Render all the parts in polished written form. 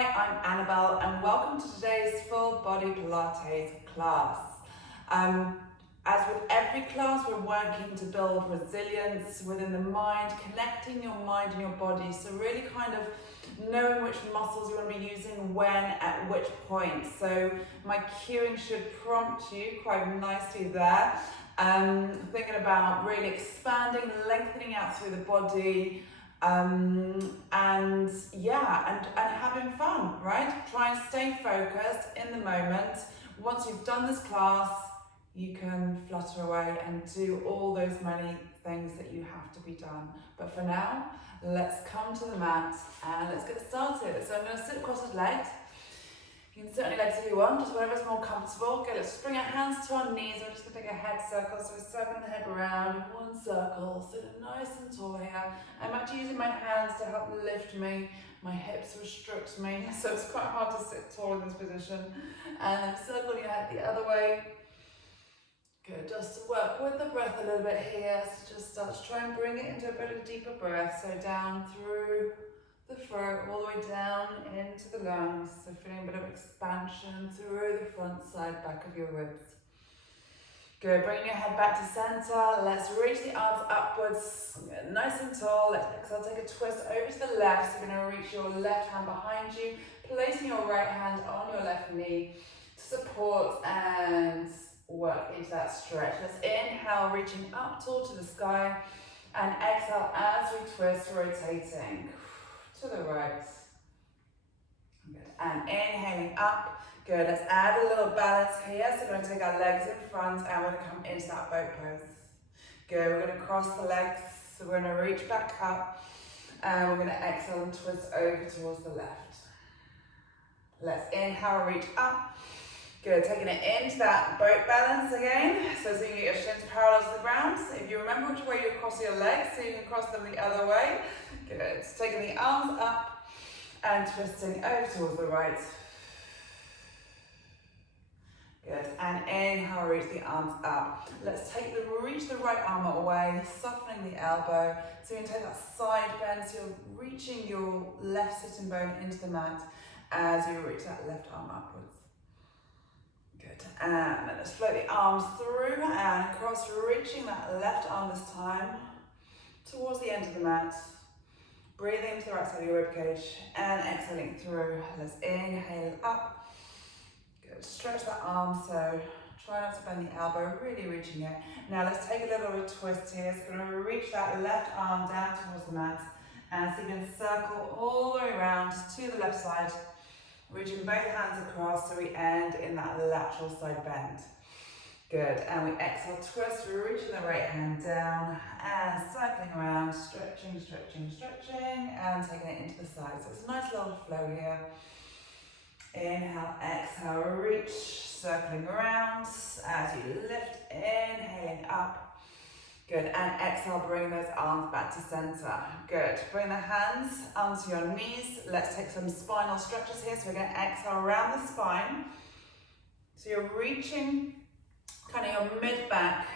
Hi, I'm Annabelle and welcome to today's full body Pilates class. As with every class, we're working to build resilience within the mind, connecting your mind and your body. So really kind of knowing which muscles you want to be using when, at which point. So my cueing should prompt you quite nicely there. Thinking about really expanding, lengthening out through the body, and having fun, right? Try and stay focused in the moment. Once you've done this class, you can flutter away and do all those many things that you have to be done. But for now, let's come to the mat and let's get started. So I'm going to sit crossed legged. You can sit on your legs if you want, just whatever's more comfortable. Good, let's bring our hands to our knees. We're just going to take a head circle, so we're circling the head around in one circle, sitting nice and tall here. I'm actually using my hands to help lift me. My hips restrict me, so it's quite hard to sit tall in this position. And then circle your head the other way. Good, just to work with the breath a little bit here. So just start to try and bring it into a bit of deeper breath. So down through the throat, all the way down into the lungs. So feeling a bit of expansion through the front side, back of your ribs. Good, bring your head back to center. Let's reach the arms upwards, nice and tall. Let's exhale, take a twist over to the left. So you're going to reach your left hand behind you, placing your right hand on your left knee to support and work into that stretch. Let's inhale, reaching up tall to the sky, and exhale as we twist, rotating to the right. Good. And inhaling up. Good. Let's add a little balance here. So we're going to take our legs in front and we're going to come into that boat pose. Good. We're going to cross the legs. So we're going to reach back up and we're going to exhale and twist over towards the left. Let's inhale, reach up. Good. Taking it into that boat balance again. So you get your shins parallel to the ground. So if you remember which way you cross your legs, so you can cross them the other way. Good. So taking the arms up and twisting over towards the right. Good. And inhale, reach the arms up. Let's reach the right arm away, softening the elbow. So you can take that side bend, so you're reaching your left sitting bone into the mat as you reach that left arm upwards. Good. And then let's float the arms through and across, reaching that left arm this time towards the end of the mat. Breathing into the right side of your ribcage and exhaling through. Let's inhale up. Good. Stretch that arm, so try not to bend the elbow, really reaching it. Now let's take a little bit of twist here. So we're going to reach that left arm down towards the mat and so you can circle all the way around to the left side, reaching both hands across so we end in that lateral side bend. Good, and we exhale, twist, we're reaching the right hand down and cycling around, stretching, stretching, stretching, and taking it into the side. So it's a nice little flow here. Inhale, exhale, reach, circling around as you lift, inhaling up. Good, and exhale, bring those arms back to center. Good, bring the hands onto your knees. Let's take some spinal stretches here. So we're going to exhale around the spine. So you're reaching kind of your mid-back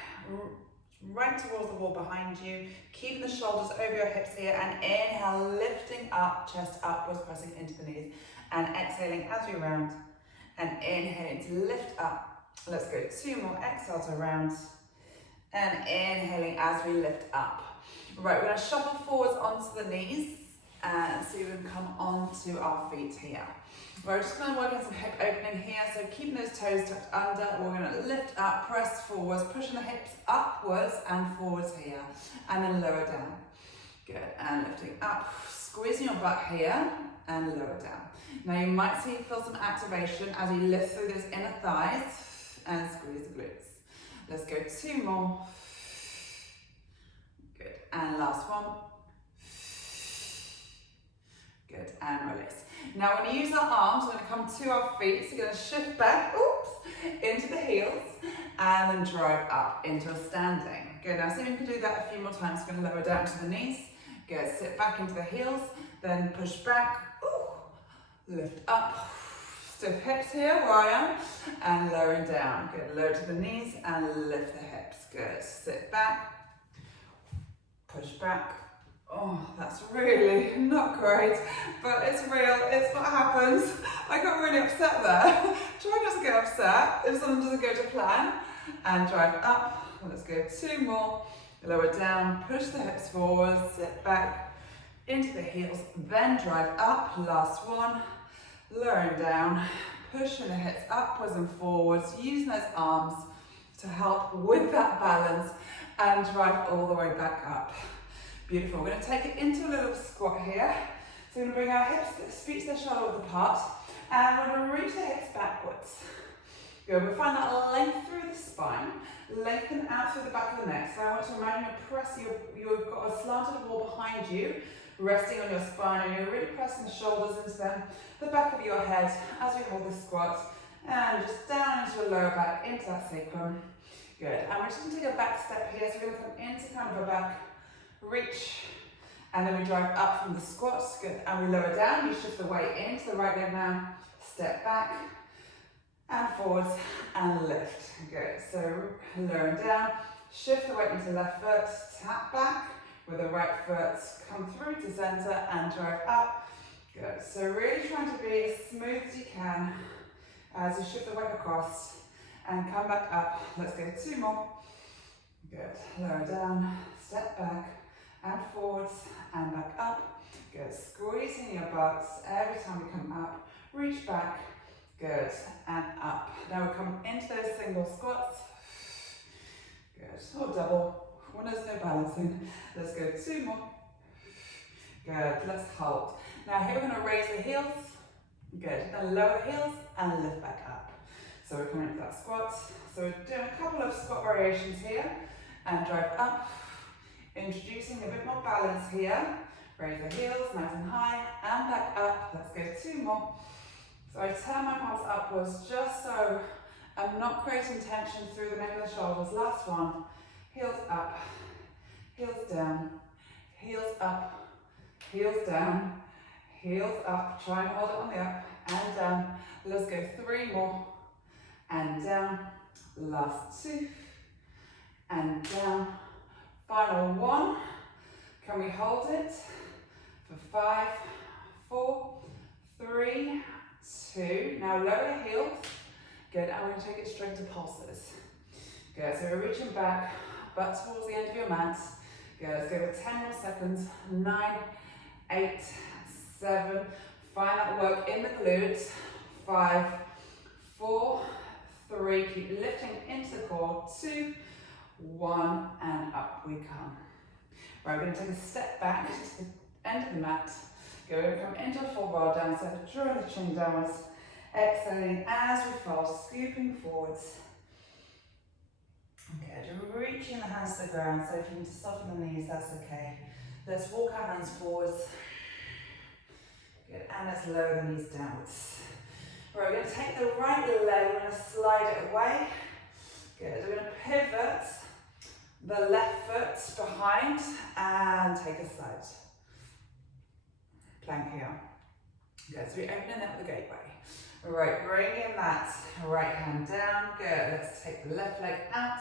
right towards the wall behind you, keeping the shoulders over your hips here, and inhale, lifting up, chest upwards, pressing into the knees, and exhaling as we round, and inhaling to lift up. Let's go 2 more exhales around, and inhaling as we lift up. Right, we're going to shuffle forwards onto the knees, and so you can come onto our feet here. We're just going to work on some hip opening here, so keeping those toes tucked under, we're going to lift up, press forwards, pushing the hips upwards and forwards here, and then lower down. Good, and lifting up, squeezing your butt here, and lower down. Now you might feel some activation as you lift through those inner thighs, and squeeze the glutes. Let's go 2 more. Good, and last one. Good, and release. Now when you use our arms, we're going to come to our feet, so you're going to shift back, into the heels, and then drive up into a standing. Good, now see if you can do that a few more times. We're going to lower down to the knees. Good, sit back into the heels, then push back, lift up, stiff hips here where I am, and lowering down. Good, lower to the knees and lift the hips. Good, sit back, push back, Oh, that's really not great, but it's real, it's what happens. I got really upset there. Try not to get upset if something doesn't go to plan. And drive up, let's go 2 more. Lower down, push the hips forward, sit back into the heels, then drive up, last one. Lowering down, pushing the hips upwards and forwards, using those arms to help with that balance and drive all the way back up. Beautiful. We're going to take it into a little squat here. So we're going to bring our hips, feet to shoulder width apart, and we're going to reach the hips backwards. Good. We'll find that length through the spine, lengthen out through the back of the neck. So I want to imagine you've got a slanted wall behind you, resting on your spine, and you're really pressing the shoulders into the back of your head as we hold this squat, and just down into your lower back, into that sacrum. Good. And we're just going to take a back step here, so we're going to come into kind of a back reach, and then we drive up from the squat. Good. And we lower down, you shift the weight into the right leg now, step back and forwards and lift. Good. So lowering down, shift the weight into the left foot, tap back with the right foot, come through to center and drive up. Good. So really trying to be as smooth as you can as you shift the weight across and come back up. Let's go 2 more. Good. Lower down, step back and forwards and back up. Good. Squeezing your butt every time you come up. Reach back. Good. And up. Now we come into those single squats. Good. Or double. When there's no balancing. Let's go 2 more. Good. Let's hold. Now here we're going to raise the heels. Good. Then lower the heels and lift back up. So we're coming into that squat. So we're doing a couple of squat variations here. And drive up. Introducing a bit more balance here. Raise the heels nice and high and back up. Let's go 2 more. So I turn my palms upwards just so I'm not creating tension through the neck and the shoulders. Last one. Heels up, heels down, heels up, heels down, heels up. Try and hold it on the up and down. Let's go 3 more. And down. Last 2. And down. Final 1. Can we hold it for 5, 4, 3, 2. Now lower the heels. Good. And we're going to take it straight to pulses. Good. So we're reaching back, but towards the end of your mat. Good. Let's go for 10 more seconds. 9, 8, 7. Find that work in the glutes. 5, 4, 3. Keep lifting into the core. 2, 1, and up we come. Right, we're going to take a step back to the end of the mat. Go over, come into a full roll down, so drawing the chin downwards, exhaling as we fall, scooping forwards. Good, reaching the hands to the ground, so if you need to soften the knees, that's okay. Let's walk our hands forwards. Good, and let's lower the knees downwards. Right, we're going to take the right leg, we're going to slide it away. Good, we're going to pivot the left foot behind and take a side. Plank here. Good, so we're opening up the gateway. Right, bring in that right hand down. Good, let's take the left leg out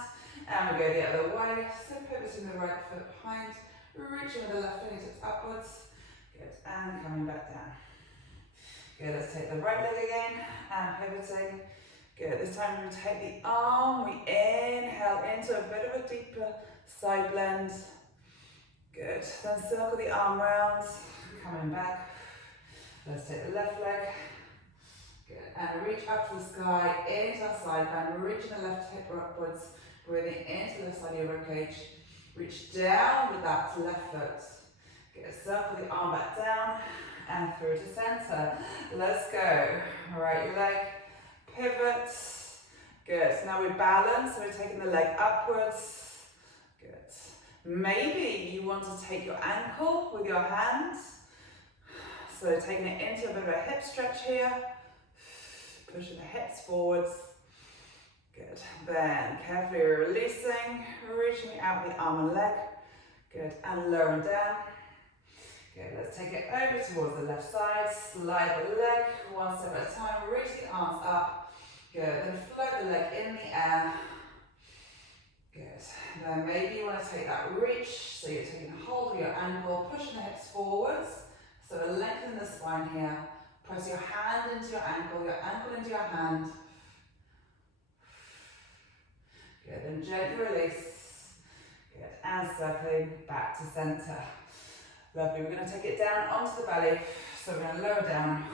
and we go the other way. So pivoting the right foot behind, reaching with the left fingertips upwards. Good, and coming back down. Good, let's take the right leg again and pivoting. Good, this time we're going to take the arm, we inhale into a bit of a deeper side blend. Good, then circle the arm round, coming back. Let's take the left leg. Good, and reach up to the sky, into our side bend, reaching the left hip upwards, breathing into the side of your ribcage. Reach down with that left foot. Good, circle the arm back down and through to center. Let's go. Right leg. Pivot. Good. So now we balance. So we're taking the leg upwards. Good. Maybe you want to take your ankle with your hands. So taking it into a bit of a hip stretch here. Pushing the hips forwards. Good. Then carefully releasing, reaching out the arm and leg. Good. And lowering down. Good. Let's take it over towards the left side. Slide the leg one step at a time. Reach the arms up. Good, then float the leg in the air. Good. Then maybe you want to take that reach, so you're taking hold of your ankle, pushing the hips forwards, so lengthen the spine here. Press your hand into your ankle into your hand. Good, and gently release. Good, and circling back to center. Lovely, we're going to take it down onto the belly, so we're going to lower down.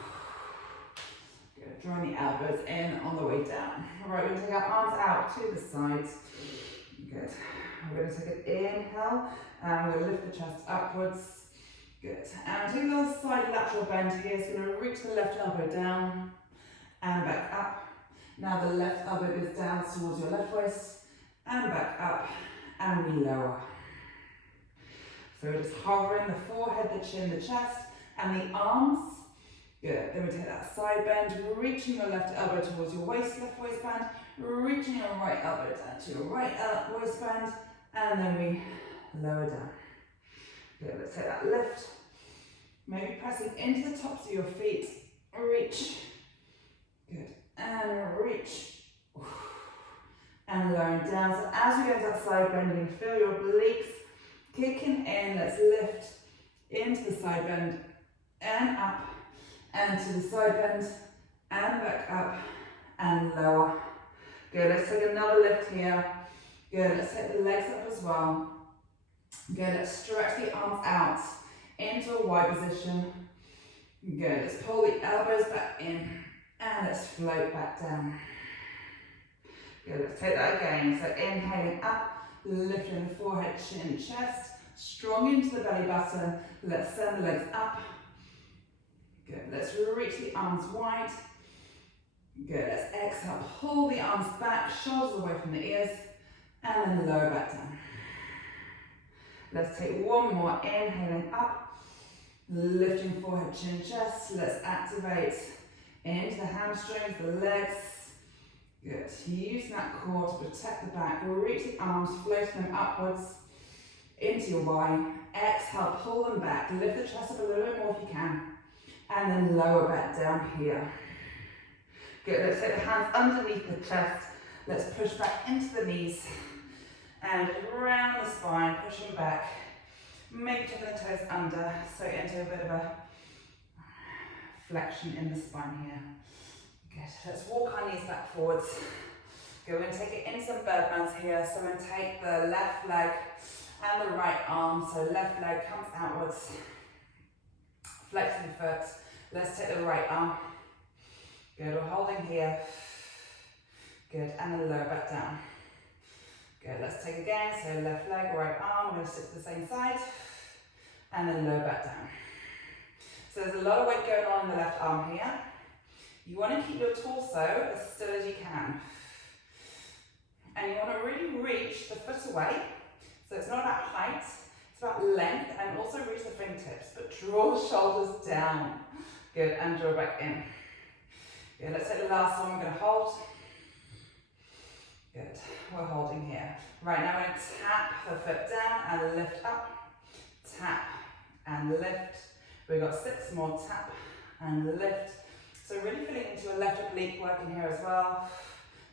Good, drawing the elbows in on the way down. All right, we're going to take our arms out to the sides. Good. We're going to take an inhale and we're going to lift the chest upwards. Good. And take the side lateral bend here. So we're going to reach the left elbow down and back up. Now the left elbow goes down towards your left waist and back up, and we lower. So we're just hovering the forehead, the chin, the chest, and the arms. Good. Then we take that side bend, reaching your left elbow towards your waist, left waistband, reaching your right elbow down to your right waistband, and then we lower down. Good, let's take that lift. Maybe pressing into the tops of your feet. Reach. Good, and reach. And lowering down. So as we go into that side bend, you can feel your obliques kicking in. Let's lift into the side bend and up, and to the side bend and back up and lower. Good, let's take another lift here. Good, let's take the legs up as well. Good, let's stretch the arms out into a wide position. Good, let's pull the elbows back in and let's float back down. Good, let's take that again. So inhaling up, lifting the forehead, chin, chest, strong into the belly button. Let's send the legs up. Good, let's reach the arms wide. Good, let's exhale, pull the arms back, shoulders away from the ears, and then lower back down. Let's take one more, inhaling up, lifting forehead, chin, chest. Let's activate into the hamstrings, the legs. Good, using that core to protect the back. Reach the arms, floating them upwards into your Y. Exhale, pull them back, lift the chest up a little bit more if you can, and then lower back down here. Good, let's take the hands underneath the chest. Let's push back into the knees and round the spine, pushing back. Maybe taking the toes under, so into a bit of a flexion in the spine here. Good, let's walk our knees back forwards. Good, we're going to take it into some birdmans here. So we're going to take the left leg and the right arm. So left leg comes outwards, flexing the foot. Let's take the right arm. Good, we're holding here. Good, and then lower back down. Good, let's take again. So left leg, right arm, we're going to stick to the same side. And then lower back down. So there's a lot of weight going on in the left arm here. You want to keep your torso as still as you can. And you want to really reach the foot away. So it's not about height, it's about length, and also reach the fingertips, but draw the shoulders down. Good, and draw back in. Good, let's take the last one, we're going to hold. Good, we're holding here. Right, now we're going to tap the foot down and lift up. Tap and lift. We've got 6 more, tap and lift. So really feeling into your left oblique working here as well.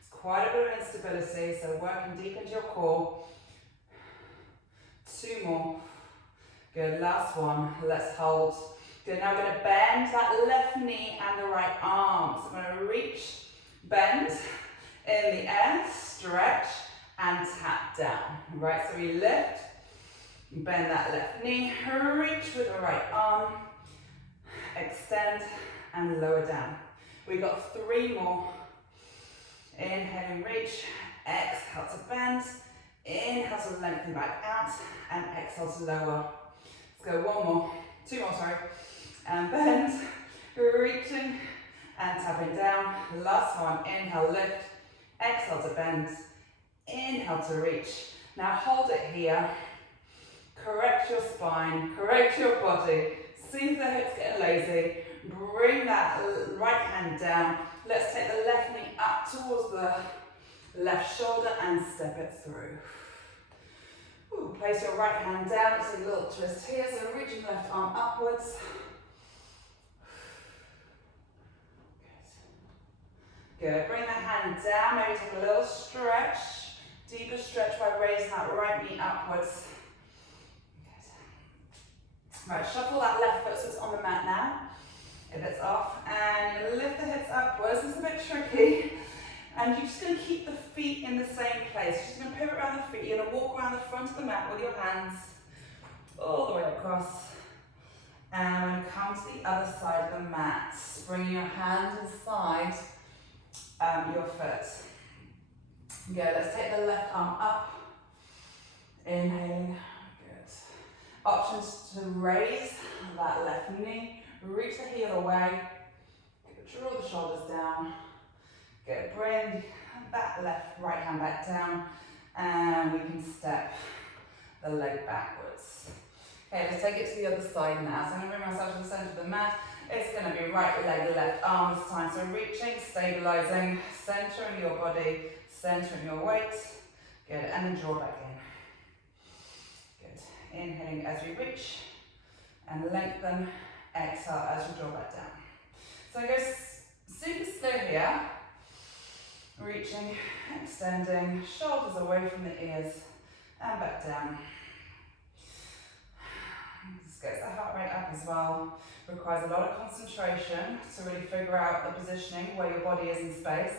It's quite a bit of instability, so working deep into your core. 2 more. Good, last one, let's hold. Good, now we're going to bend that left knee and the right arm. So we're going to reach, bend in the air, stretch and tap down. Right, so we lift, bend that left knee, reach with the right arm, extend and lower down. We got 3 more. Inhale and reach, exhale to bend, inhale to lengthen back out, and exhale to lower. Let's go 1 more, 2 more, sorry. And bend, reaching and tapping down. Last one, inhale, lift, exhale to bend, inhale to reach. Now hold it here. Correct your spine, correct your body. See if the hips get lazy. Bring that right hand down. Let's take the left knee up towards the left shoulder and step it through. Ooh, place your right hand down. Let's take a little twist here. So reaching the left arm upwards. Good. Bring the hand down. Maybe take a little stretch. Deeper stretch by raising that right knee upwards. Good. Right, shuffle that left foot so it's on the mat now. If it's off, and you lift the hips upwards. This is a bit tricky. And you're just going to keep the feet in the same place. You're just going to pivot around the feet. You're going to walk around the front of the mat with your hands all the way across. And we're going to come to the other side of the mat. Bring your hand inside your foot. Good. Let's take the left arm up. Inhaling. Good. Options to raise that left knee. Reach the heel away. Good. Draw the shoulders down. Good. Bring that right hand back down. And we can step the leg backwards. Okay, let's take it to the other side now. So I'm going to bring myself to the centre of the mat. It's going to be right leg, left arm this time. So reaching, stabilising, centering your body, centering your weight. Good, and then draw back in. Good. Inhaling as we reach and lengthen. Exhale as we draw back down. So go super slow here. Reaching, extending, shoulders away from the ears and back down. This gets the heart rate up as well. Requires a lot of concentration to really figure out the positioning where your body is in space.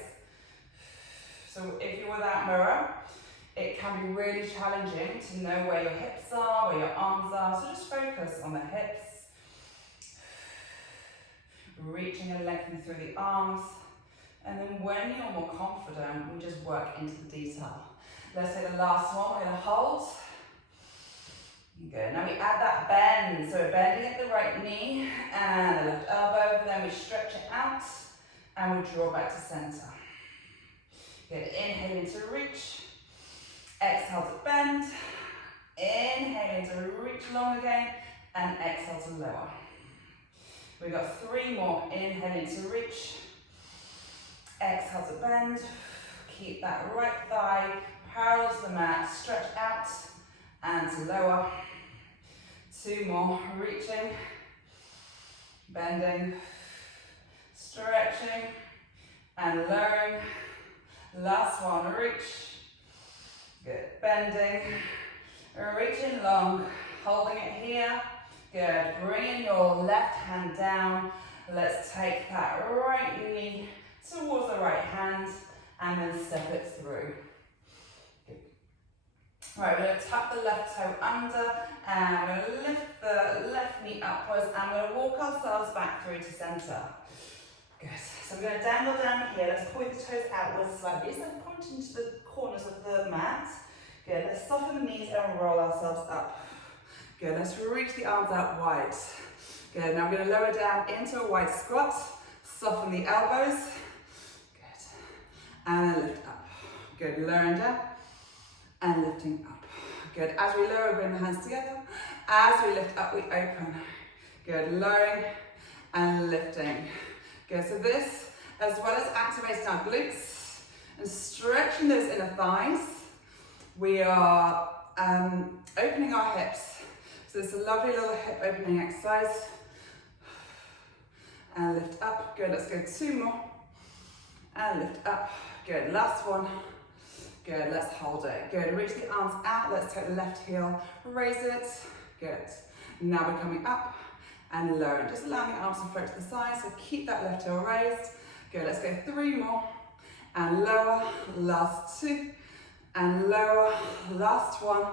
So if you're without mirror, it can be really challenging to know where your hips are, where your arms are. So just focus on the hips. Reaching and lengthening through the arms. And then when you're more confident, we just work into the detail. Let's say the last one, we're going to hold. Good. Now we add that bend. So we're bending at the right knee and the left elbow. Then we stretch it out and we draw back to center. Good. Inhaling to reach. Exhale to bend. Inhaling to reach long again. And exhale to lower. We've got 3 more. Inhaling to reach. Exhale to bend. Keep that right thigh parallel to the mat. Stretch out and to lower. 2 more. Reaching. Bending. Stretching. And lowering. Last one. Reach. Good. Bending. Reaching long. Holding it here. Good. Bringing your left hand down. Let's take that right knee towards the right hand and then step it through. Good. Right, we're going to tuck the left toe under and we're going to lift the left knee upwards and we're going to walk ourselves back through to center. Good. So we're going to dangle down here. Let's point the toes outwards slightly. So pointing to the corners of the mat. Good. Let's soften the knees and roll ourselves up. Good, let's reach the arms out wide. Good, now we're going to lower down into a wide squat. Soften the elbows. Good. And then lift up. Good, lowering down and lifting up. Good, as we lower, bring the hands together. As we lift up, we open. Good, lowering and lifting. Good, so this, as well as activating our glutes and stretching those inner thighs, we are opening our hips. So it's a lovely little hip opening exercise. And lift up. Good, let's go 2 more. And lift up. Good, last one. Good, let's hold it. Good, reach the arms out. Let's take the left heel, raise it. Good. Now we're coming up and lowering. Just allowing the arms to float to the side. So keep that left heel raised. Good, let's go 3 more. And lower, last 2. And lower, last 1.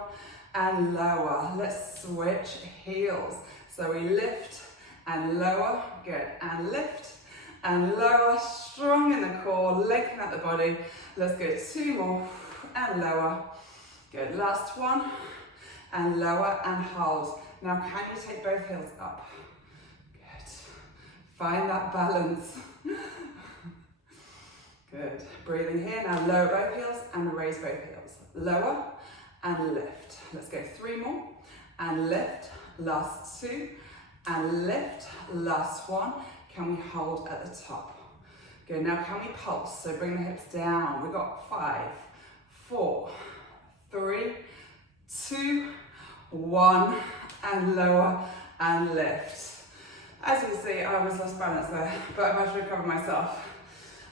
And lower. Let's switch heels. So we lift and lower. Good. And lift and lower. Strong in the core. Lengthen out the body. Let's go 2 more. And lower. Good. Last 1. And lower and hold. Now can you take both heels up? Good. Find that balance. Good. Breathing here. Now lower both heels and raise both heels. Lower and lift. Let's go 3 more. And lift. Last 2. And lift. Last 1. Can we hold at the top? Good. Now can we pulse? So bring the hips down. We've got 5, 4, 3, 2, 1. And lower and lift. As you can see, I almost lost balance there, but I managed to recover myself.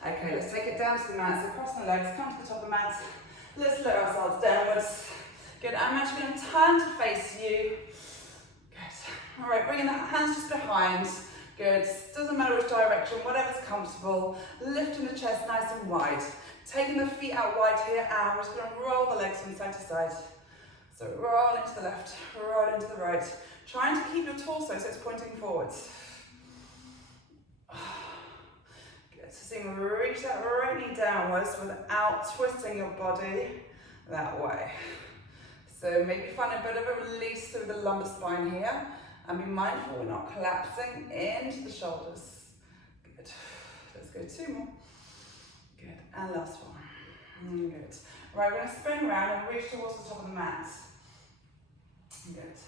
Okay, let's take it down to the mat. So cross the legs, come to the top of the mat, Let's lower ourselves downwards. Good, I'm actually going to turn to face you. Good. All right, bringing the hands just behind. Good, doesn't matter which direction, whatever's comfortable. Lifting the chest nice and wide. Taking the feet out wide here, and we're just going to roll the legs from side to side. So roll into the left, roll into the right. Trying to keep your torso so it's pointing forwards. Good, so see, reach that right knee downwards without twisting your body that way. So maybe find a bit of a release through the lumbar spine here, and be mindful we're not collapsing into the shoulders. Good. Let's go 2 more. Good. And last one. Good. Right, we're going to spin around and reach towards the top of the mat. Good.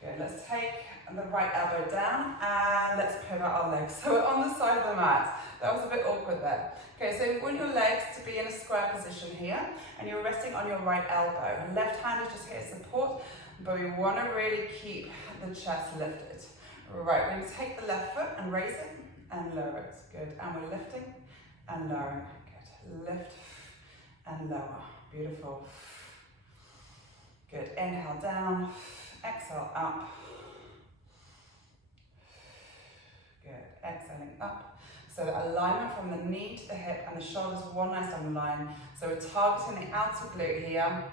Good. Let's take the right elbow down and let's pivot our legs. So we're on the side of the mat. That was a bit awkward there. Okay, so you want your legs to be in a square position here, and you're resting on your right elbow. Left hand is just here to support, but we want to really keep the chest lifted. Right, we're going to take the left foot and raise it and lower it. Good, and we're lifting and lowering. Good, lift and lower. Beautiful. Good, inhale down, exhale up. Good, exhaling up. So alignment from the knee to the hip and the shoulders, one nice long line. So we're targeting the outer glute here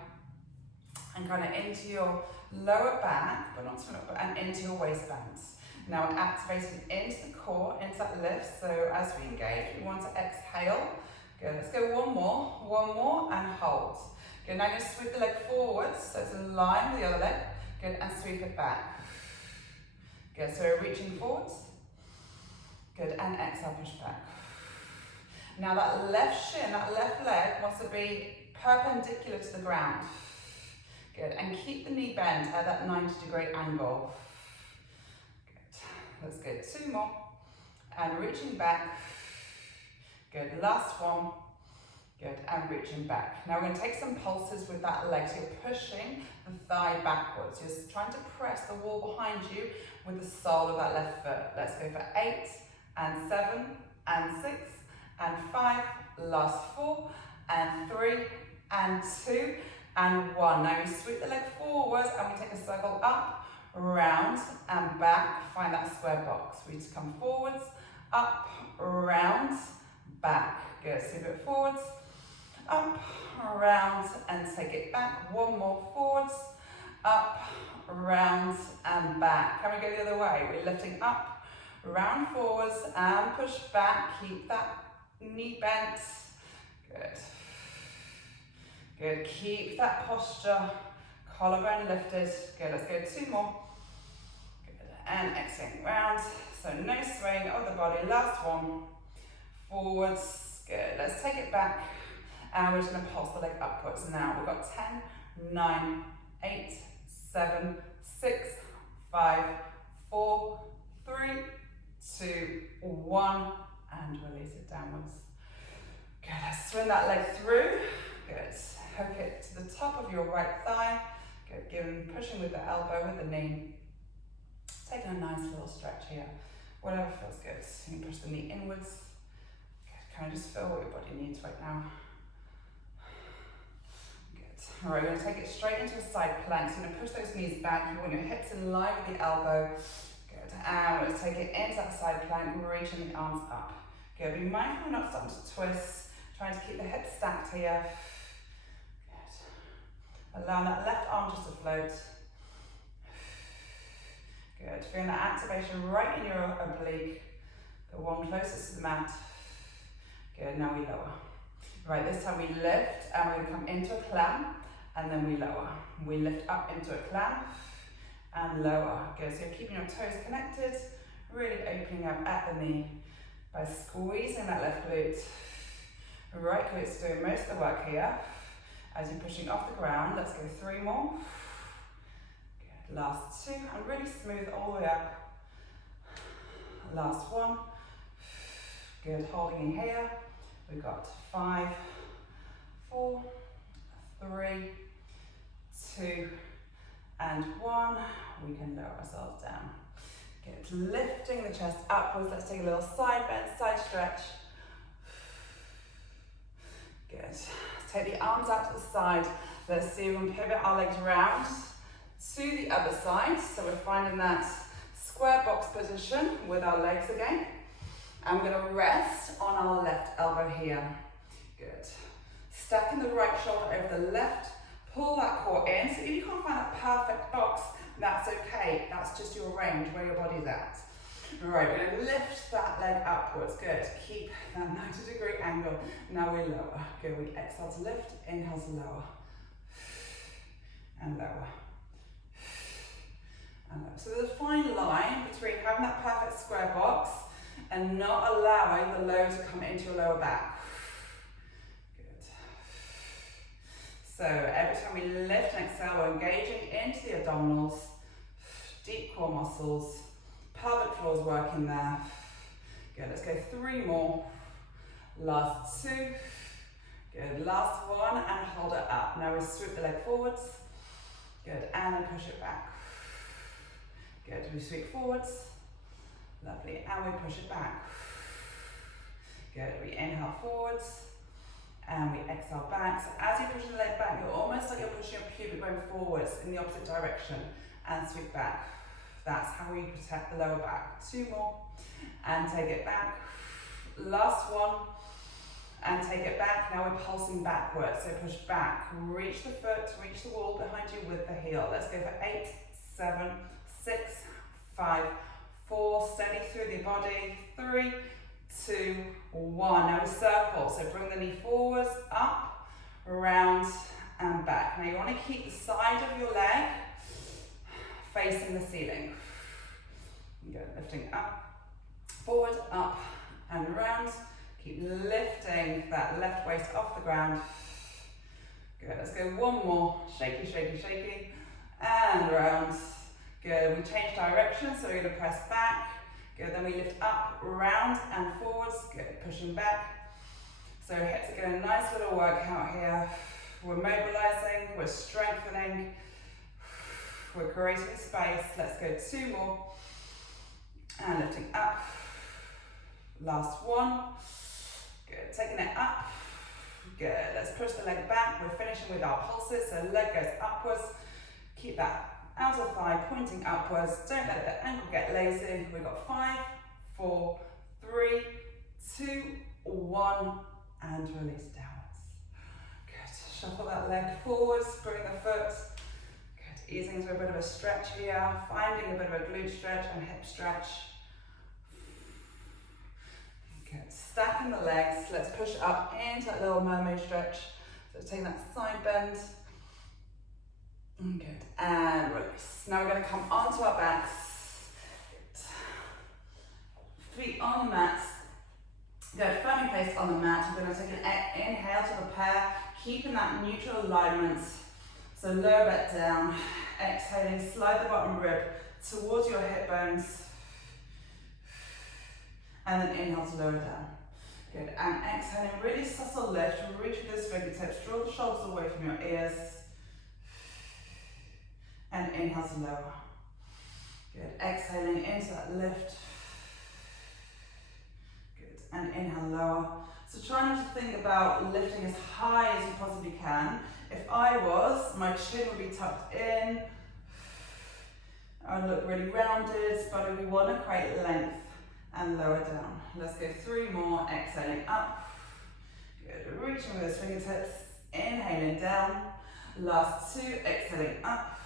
and kind of into your lower back, but not too much, and into your waistbands. Now we're activating into the core, into that lift. So as we engage, we want to exhale. Good, let's go one more, and hold. Good, now I'm going to sweep the leg forwards, so it's in line with the other leg. Good, and sweep it back. Good, so we're reaching forwards. Good, and exhale, push back. Now that left shin, that left leg wants to be perpendicular to the ground. Good, and keep the knee bent at that 90-degree angle. Good, let's go 2 more. And reaching back. Good, last one. Good, and reaching back. Now we're going to take some pulses with that leg. So you're pushing the thigh backwards. You're just trying to press the wall behind you with the sole of that left foot. Let's go for 8, and 7, and 6, and 5, last 4, and 3, and 2, and 1. Now we sweep the leg forwards and we take a circle up, round, and back. Find that square box. We just come forwards, up, round, back. Good, sweep it forwards, up, round, and take it back. One more forwards, up, round, and back. Can we go the other way? We're lifting up, round forwards and push back. Keep that knee bent. Good. Good. Keep that posture. Collarbone lifted. Good. Let's go 2 more. Good. And exhaling round. So no swaying of the body. Last one. Forwards. Good. Let's take it back. And we're just going to pulse the leg upwards. Now we've got 10, 9, 8, 7, 6, 5, 4, 3, 2, 1, and release it downwards. Good, let's swing that leg through. Good, hook it to the top of your right thigh. Good, pushing with the elbow, with the knee. Taking a nice little stretch here. Whatever feels good. You can push the knee inwards. Good, kind of just feel what your body needs right now. Good, all right, we're going to take it straight into a side plank. So you're going to push those knees back. You want your hips in line with the elbow. And let's take it into that side plank, reaching the arms up. Good, be mindful not starting to twist, trying to keep the hips stacked here. Good. Allow that left arm just to float. Good, feeling that activation right in your oblique, the one closest to the mat. Good, now we lower. Right, this time we lift and we're going to come into a clam and then we lower. We lift up into a clam and lower. Good, so you're keeping your toes connected, really opening up at the knee by squeezing that left glute. Right glute's doing most of the work here. As you're pushing off the ground, let's go 3 more. Good, last 2, and really smooth all the way up. Last 1. Good, holding in here. We've got 5, 4, 3, 2, and 1. We can lower ourselves down. Good, lifting the chest upwards. Let's take a little side bend, side stretch. Good. Take the arms out to the side. Let's see if we can pivot our legs round to the other side. So we're finding that square box position with our legs again. I'm going to rest on our left elbow here. Good. Stacking the right shoulder over the left. Pull that core in. So if you can't find a perfect box, that's okay. That's just your range, where your body's at. Right, we're going to lift that leg upwards. Good. Keep that 90-degree angle. Now we lower. Good. We exhale to lift. Inhale to lower. And lower. And lower. So there's a fine line between having that perfect square box and not allowing the load to come into your lower back. Good. So every time we lift and exhale, we're engaging into the abdominals, deep core muscles, pelvic floor's working there. Good, let's go 3 more. Last 2. Good, last 1, and hold it up. Now we sweep the leg forwards. Good, and then push it back. Good, we sweep forwards. Lovely, and we push it back. Good, we inhale forwards, and we exhale back. So as you're pushing the leg back, you're almost like you're pushing your pubic bone forwards in the opposite direction, and sweep back. That's how we protect the lower back. 2 more, and take it back. Last 1, and take it back. Now we're pulsing backwards, so push back. Reach the foot, reach the wall behind you with the heel. Let's go for 8, 7, 6, 5, 4, steady through the body. 3, 2, 1. Now we circle, so bring the knee forwards, up, around, and back. Now you want to keep the side of your leg facing the ceiling. Good, lifting up, forward, up, and around. Keep lifting that left waist off the ground. Good, let's go 1 more. Shaky, shaky, shaky, and around. Good, we change direction, so we're going to press back. Good, then we lift up, round, and forwards. Good, pushing back. So hips are getting a nice little workout here. We're mobilizing, we're strengthening. We're creating space. Let's go 2 more. And lifting up. Last 1. Good. Taking it up. Good. Let's push the leg back. We're finishing with our pulses. So leg goes upwards. Keep that outer thigh pointing upwards. Don't let the ankle get lazy. We've got 5, 4, 3, 2, 1. And release downwards. Good. Shuffle that leg forwards. Bring the foot. Easing into a bit of a stretch here, finding a bit of a glute stretch and hip stretch. Good. Stacking the legs. Let's push up into that little mermaid stretch. So taking that side bend. Good. And release. Now we're going to come onto our backs. Good. Feet on the mat. Good. Firmly placed on the mat. We're going to take an inhale to prepare, keeping that neutral alignment. So lower back down, exhaling, slide the bottom rib towards your hip bones. And then inhale to lower down. Good, and exhaling, really subtle lift, reach with those fingertips, draw the shoulders away from your ears. And inhale to lower. Good, exhaling into that lift. Good, and inhale, lower. So try not to think about lifting as high as you possibly can. If I was, my chin would be tucked in. I would look really rounded, but we want to create length and lower down. Let's go 3 more, exhaling up. Good, reaching with those fingertips, inhaling down. Last 2, exhaling up.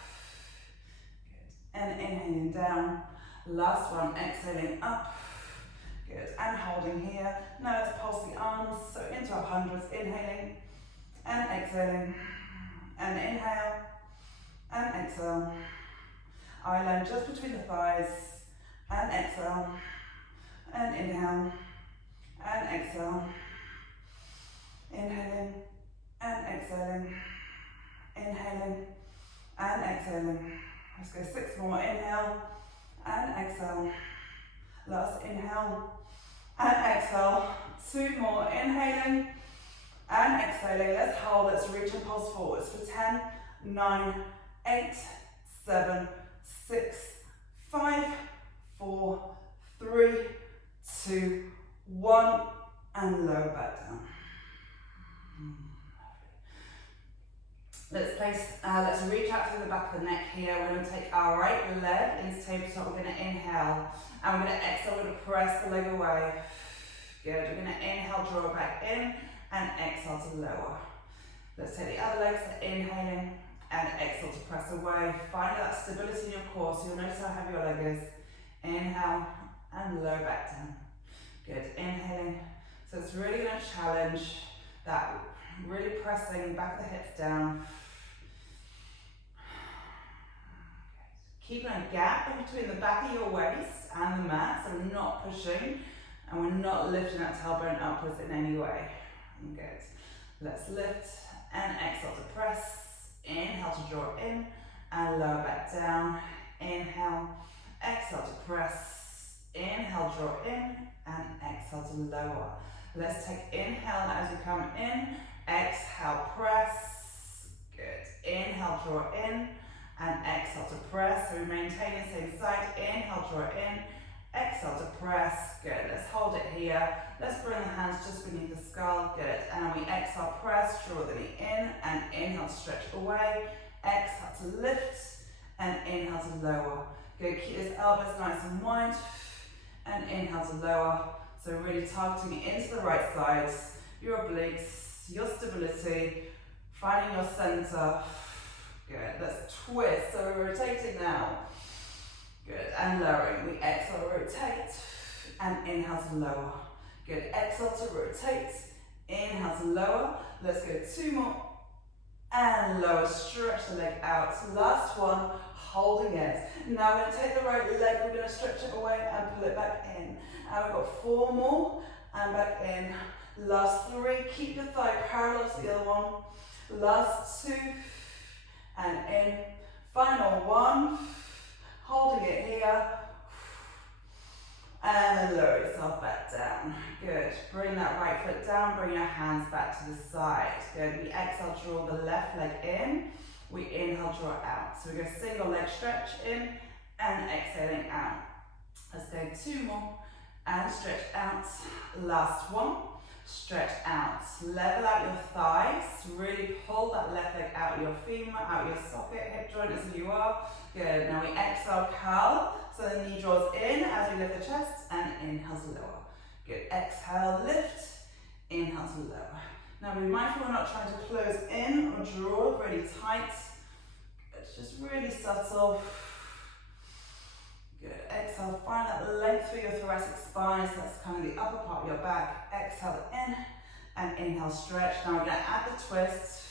Good, and inhaling down. Last 1, exhaling up. Good, and holding here. Now let's pulse the arms, so into our hundreds, inhaling and exhaling, and inhale, and exhale. Eye line just between the thighs, and exhale, and inhale, and exhale. Inhaling, and exhaling, inhaling, and exhaling. Let's go 6 more, inhale, and exhale. Last inhale, and exhale. 2 more, inhaling, and exhaling. Let's hold, let's reach and pulse forwards for 10, 9, 8, 7, 6, 5, 4, 3, 2, 1, and lower back down. Let's reach out through the back of the neck here. We're going to take our right leg into tabletop. We're going to inhale, and we're going to exhale. We're going to press the leg away. Good. We're going to inhale, draw it back in, and exhale to lower. Let's take the other leg. So inhaling and exhale to press away. Find that stability in your core. So you'll notice how heavy your leg is. Inhale and lower back down. Good. Inhaling. So it's really going to challenge that. Really pressing back of the hips down. Keeping a gap between the back of your waist and the mat, so we're not pushing and we're not lifting that tailbone upwards in any way. Good. Let's lift and exhale to press. Inhale to draw in and lower back down. Inhale, exhale to press. Inhale, draw in and exhale to lower. Let's take inhale as you come in. Exhale, press. Good. Inhale, draw in and exhale to press. So we maintain the same side. Inhale, draw in. Exhale to press. Good. Let's hold it here. Let's bring the hands just beneath the skull. Good. And then we exhale, press. Draw the knee in and inhale to stretch away. Exhale to lift and inhale to lower. Good. Keep those elbows nice and wide and inhale to lower. So really targeting into the right sides, your obliques, your stability, finding your center. Good. Let's twist. So we're rotating now. Good. And lowering. We exhale, rotate, and inhale to lower. Good. Exhale to rotate, inhale to lower. Let's go 2 more. And lower. Stretch the leg out. Last one. Holding it. Now we're going to take the right leg. We're going to stretch it away and pull it back in. And we've got 4 more. And back in. Last 3. Keep the thigh parallel to the other one. Last 2. And in. Final 1. Holding it here. And then lower yourself back down. Good. Bring that right foot down. Bring your hands back to the side. Good. We exhale, draw the left leg in. We inhale, draw it out. So we go single leg stretch in and exhaling out. Let's go 2 more. And stretch out. Last 1. Stretch out. Level out your thighs. Really pull that left leg out of your femur, out your socket, hip joint as you are. Good. Now we exhale, curl. So the knee draws in as we lift the chest and inhale to lower. Good. Exhale, lift. Inhale to lower. Now be mindful we're not trying to close in or draw really tight. It's just really subtle. Good. Exhale, find that length through your thoracic spine. So that's kind of the upper part of your back. Exhale in and inhale, stretch. Now we're going to add the twist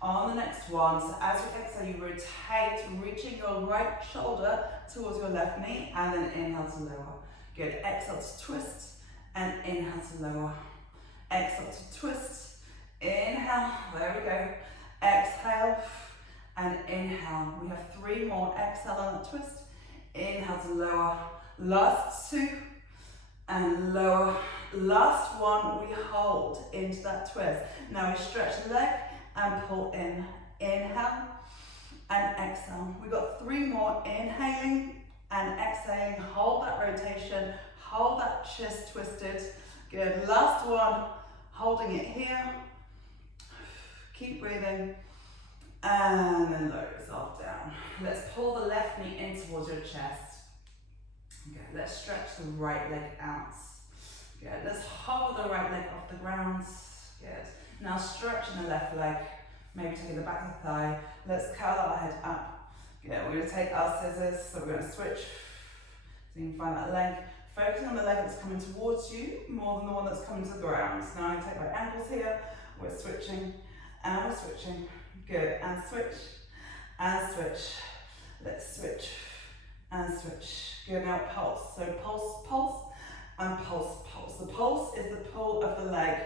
on the next one. So as you exhale, you rotate, reaching your right shoulder towards your left knee and then inhale to lower. Good. Exhale to twist and inhale to lower. Exhale to twist. Inhale. There we go. Exhale and inhale. We have 3 more. Exhale on the twist. Inhale to lower. Last 2 and lower. Last 1. We hold into that twist. Now we stretch the leg and pull in. Inhale and exhale. We've got 3 more. Inhaling and exhaling. Hold that rotation. Hold that chest twisted. Good. Last 1. Holding it here. Keep breathing. And then lower yourself down. Let's pull the left knee in towards your chest. Good. Let's stretch the right leg out. Good. Let's hover the right leg off the ground. Good. Now stretching the left leg. Maybe taking the back of the thigh. Let's curl our head up. Good. We're going to take our scissors. So we're going to switch. So you can find that leg. Focusing on the leg that's coming towards you more than the one that's coming to the ground. So now I'm going to take my ankles here. We're switching and we're switching. Good. And switch and switch. Let's switch and switch. Good. Now pulse. So pulse, pulse and pulse, pulse. The pulse is the pull of the leg.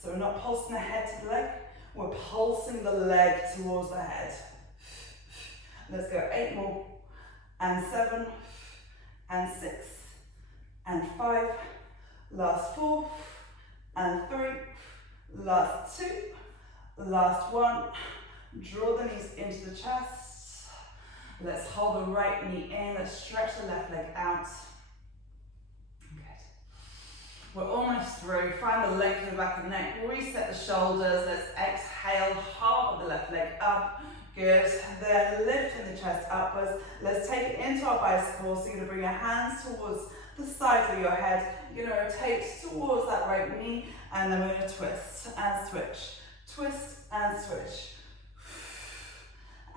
So we're not pulsing the head to the leg. We're pulsing the leg towards the head. Let's go 8 more. And 7. And 6, and 5, last 4, and 3, last 2, last 1. Draw the knees into the chest. Let's hold the right knee in. Let's stretch the left leg out. Good. We're almost through. Find the length of back of the neck, reset the shoulders. Let's exhale, half of the left leg up. Good. Then lifting the chest upwards. Let's take it into our bicycle. So you're going to bring your hands towards the sides of your head. You're going to rotate towards that right knee, and then we're going to twist and switch. Twist and switch.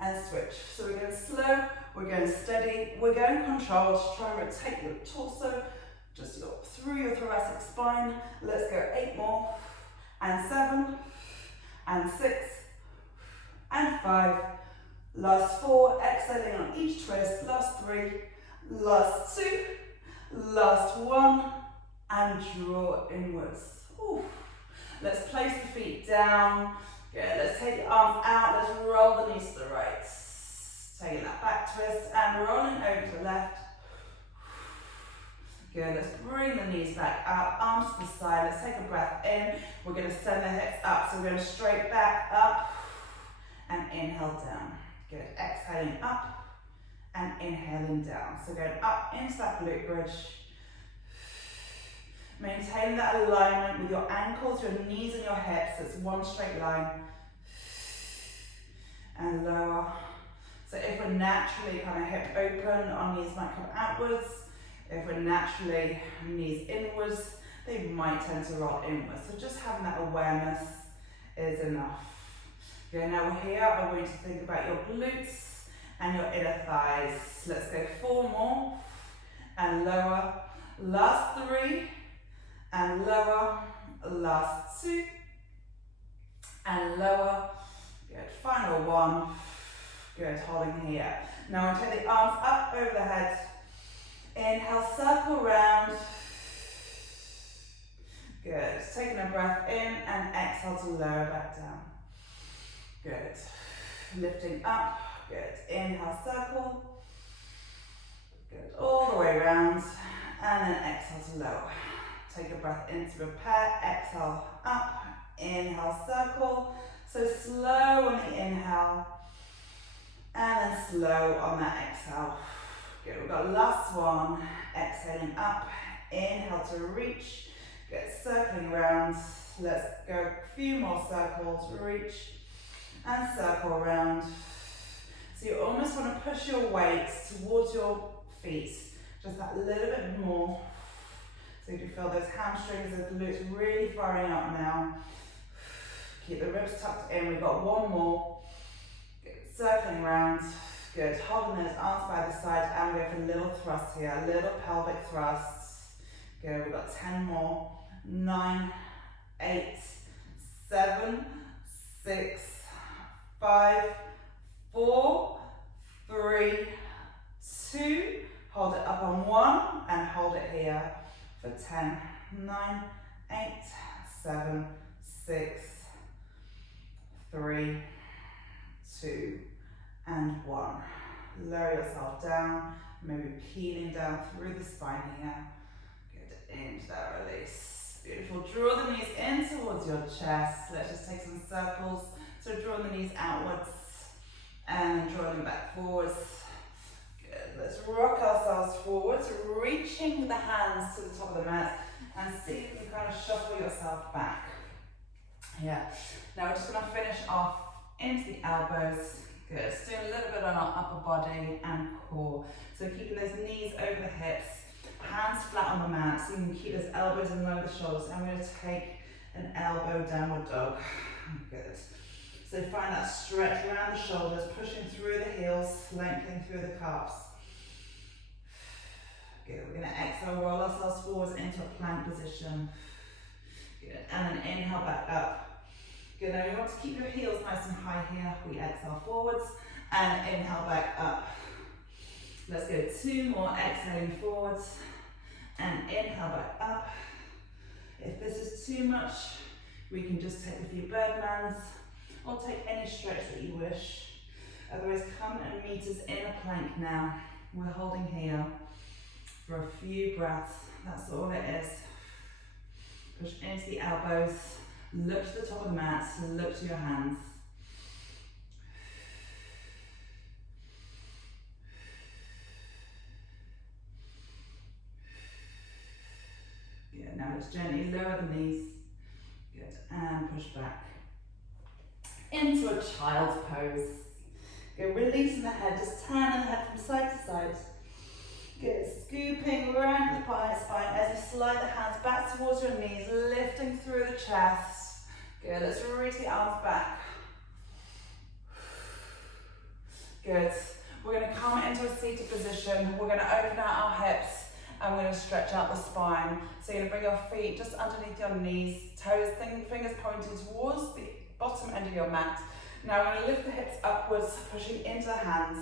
And switch. So we're going slow, we're going steady, we're going controlled. Try and rotate your torso just through your thoracic spine. Let's go 8 more, and 7, and 6, and 5. Last 4, exhaling on each twist. Last 3, last 2, last 1, and draw inwards. Ooh. Let's place the feet down. Good, let's take the arms out, let's roll the knees to the right. Taking that back twist and rolling over to the left. Good, let's bring the knees back up, arms to the side. Let's take a breath in. We're going to send the hips up, so we're going straight back up and inhale down. Good, exhaling up and inhaling down. So going up into that glute bridge. Maintain that alignment with your ankles, your knees and your hips. It's one straight line. And lower. So if we're naturally kind of hip open, our knees might come outwards. If we're naturally knees inwards, they might tend to roll inwards. So just having that awareness is enough. Okay, now we're here, I want you to think about your glutes and your inner thighs. Let's go 4 more and lower. Last 3 and lower. Last 2 and lower. Good, final 1. Good, holding here. Now I'm going to take the arms up over the head. Inhale, circle round. Good, taking a breath in and exhale to lower back down. Good, lifting up. Good, inhale, circle. Good, all the way around. And then exhale to lower. Take a breath in to prepare. Exhale, up. Inhale, circle. So slow on the inhale. And then slow on that exhale. Good, we've got last one. Exhaling up. Inhale to reach. Good, circling around. Let's go a few more circles. Reach and circle around. So you almost want to push your weight towards your feet. Just that little bit more. So you can feel those hamstrings and glutes really firing up now. Keep the ribs tucked in. We've got 1 more. Good. Circling around. Good. Holding those arms by the side, and we go for a little thrust here. A little pelvic thrust. Good. We've got 10 more. 9, 8, 7, 6, 5, 4, 3, 2. Hold it up on 1 and hold it here for 10, 9, 8, 7, 6, 3, 2, and 1. Lower yourself down, maybe peeling down through the spine here. Good, into that release. Beautiful. Draw the knees in towards your chest. Let's just take some circles. So draw the knees outwards and then draw them back forwards. Good. Let's rock ourselves forwards, reaching with the hands to the top of the mat, and see if you can kind of shuffle yourself back. Yeah. Now we're just going to finish off into the elbows. Good. So doing a little bit on our upper body and core. So keeping those knees over the hips, hands flat on the mat, so you can keep those elbows in line with the shoulders. I'm going to take an elbow downward dog. Good. So find that stretch around the shoulders, pushing through the heels, lengthening through the calves. Good. We're going to exhale, roll ourselves forwards into a plank position. Good. And then inhale back up. Good. Now you want to keep your heels nice and high here. We exhale forwards and inhale back up. Let's go 2 more. Exhaling forwards and inhale back up. If this is too much, we can just take a few birdmans or take any stretch that you wish. Otherwise, come and meet us in a plank now. We're holding here for a few breaths. That's all it is. Push into the elbows, look to the top of the mat, look to your hands. Yeah, now just gently lower the knees. Good, and push back. Into a child's pose. Good, releasing the head, just turning the head from side to side. Good, scooping around the spine as you slide the hands back towards your knees, lifting through the chest. Good, let's reach the arms back. Good, we're going to come into a seated position. We're going to open out our hips and we're going to stretch out the spine. So you're going to bring your feet just underneath your knees, toes, fingers pointing towards the bottom end of your mat. Now we're going to lift the hips upwards, pushing into the hands,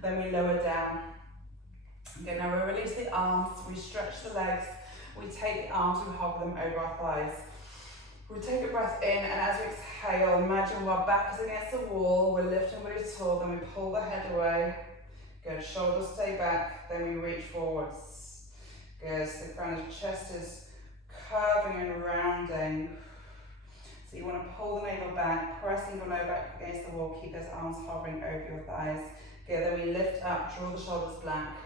then we lower down. Okay, now we release the arms, we stretch the legs, we take the arms, we hover them over our thighs. We take a breath in, and as we exhale, imagine our back is against the wall, we're lifting really tall, then we pull the head away. Good, shoulders stay back, then we reach forwards. Good, so the crown of the chest is curving and rounding. So you want to pull the navel back, pressing your lower back against the wall, keep those arms hovering over your thighs. Good, then we lift up, draw the shoulders back.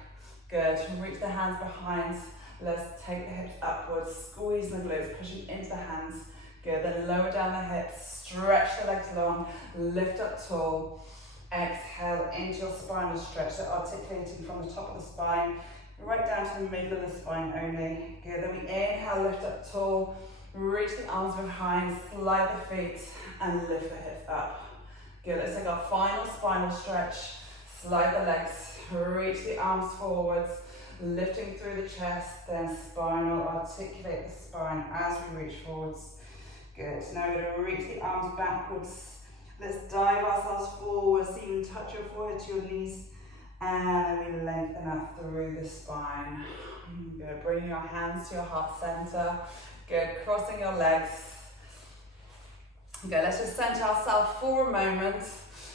Good, reach the hands behind. Let's take the hips upwards, squeeze the glutes, pushing into the hands. Good, then lower down the hips, stretch the legs long, lift up tall. Exhale into your spinal stretch, so articulating from the top of the spine, right down to the middle of the spine only. Good, then we inhale, lift up tall, reach the arms behind, slide the feet, and lift the hips up. Good, let's take our final spinal stretch, slide the legs, reach the arms forwards, lifting through the chest, then spinal, articulate the spine as we reach forwards. Good, now we're going to reach the arms backwards. Let's dive ourselves forwards, even touch your forehead to your knees, and then we lengthen up through the spine. Good, bringing your hands to your heart center. Good, crossing your legs. Good, let's just center ourselves for a moment.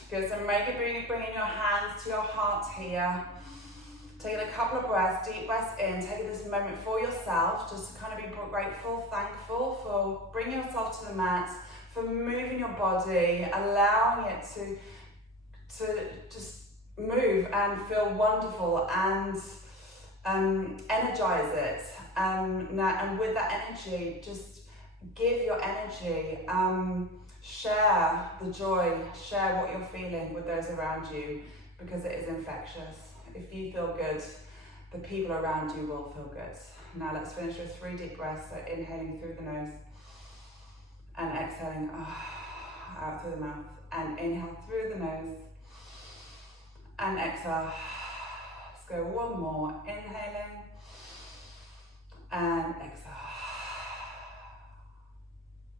Good, so make it bringing your hands to your heart here. Taking a couple of breaths, deep breaths in, taking this moment for yourself, just to kind of be grateful, thankful for bringing yourself to the mat, for moving your body, allowing it to just move and feel wonderful and energize it. And with that energy, just give your energy, share the joy, share what you're feeling with those around you, because it is infectious. If you feel good, the people around you will feel good. Now let's finish with 3 deep breaths, so inhaling through the nose and exhaling out through the mouth, and inhale through the nose and exhale. Let's go one more, inhaling and exhale.